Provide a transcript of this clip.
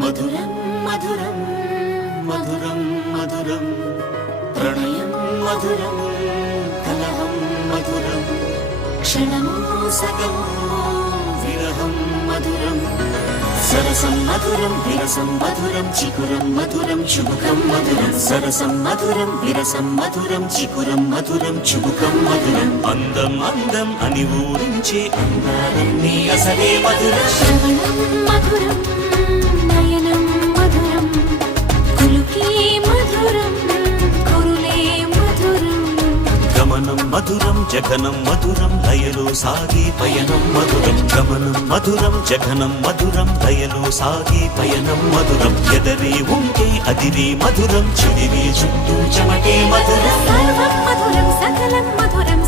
మధురం మధురం మధురం మధురం ప్రణయం మధురం కలహం మధురం క్షణము సగము విరహం మధురం సరసం మధురం విరసం మధురం చికురం మధురం చుబుకం మధురం సరసం మధురం విరసం మధురం చికురం మధురం చుబుకం మధురం అందం అందం అని ఊరించే అందాలన్నీ అసలే మధురం శ్రవణం మధురం నయనం మధురం కులుకే మధురం కురులే మధురం గమనం మధురం జగనం మధురం లయలో సాగే పయనం మధురం గమనం మధురం జగనం మధురం లయలో సాగే పయనం మధురం ఎదరే ఉంటే అదిరే మధురం చెదిరే చుట్టూ చెమటే మధురం సర్వం మధురం సకలం మధురం